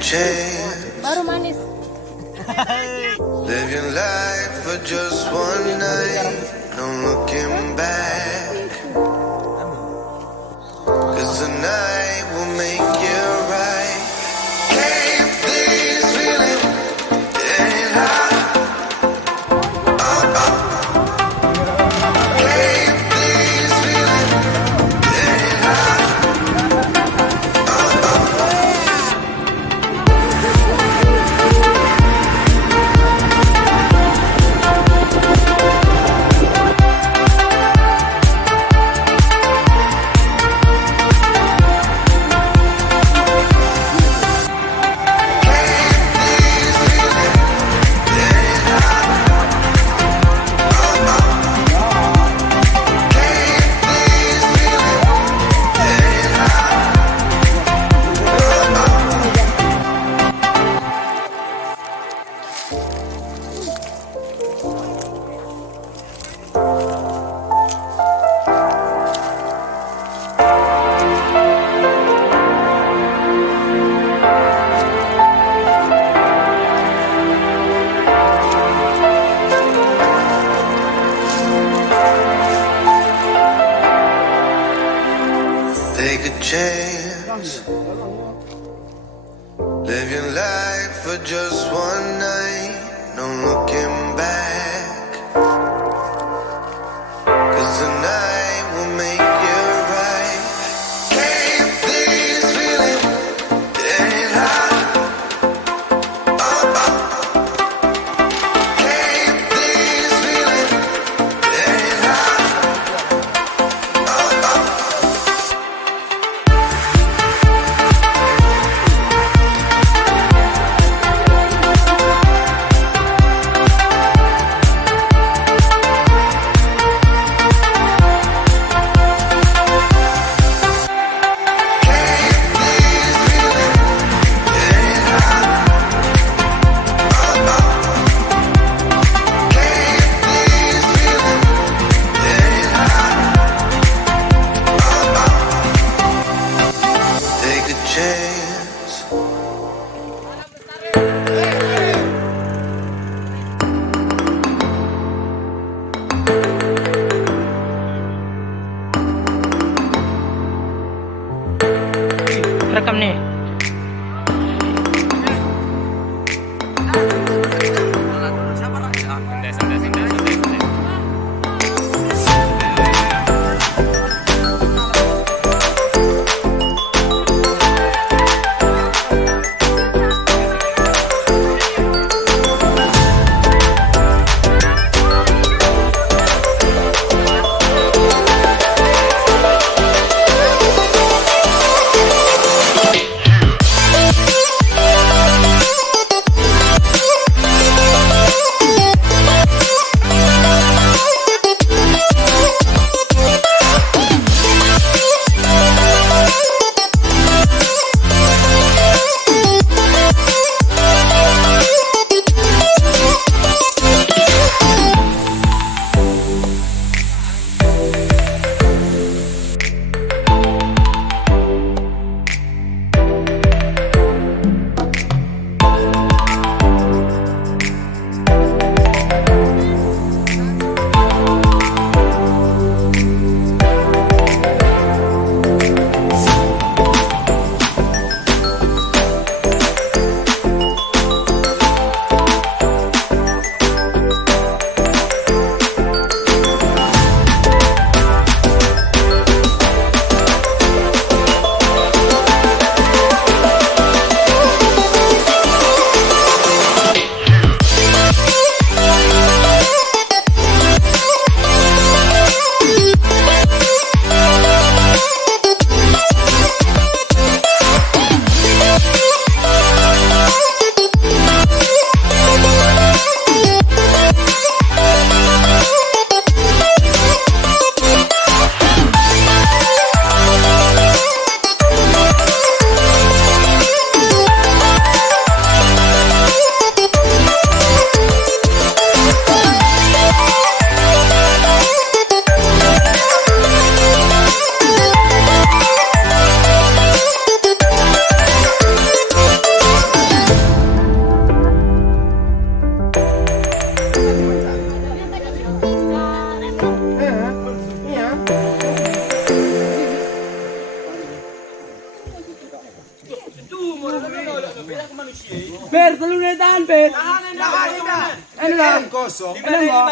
chance. Baru manis. Live your life for just one night. No looking back. 'Cause tonight will make you right. Keep this feeling getting high. Keep this feeling getting high. Take a chance. Live your life for just one night. No looking back. 'Cause tonight will make you right. Keep this feeling getting high. Keep this feeling getting high. Per, telu na tahan, Per. Ano lang? Kosong. Ano mo?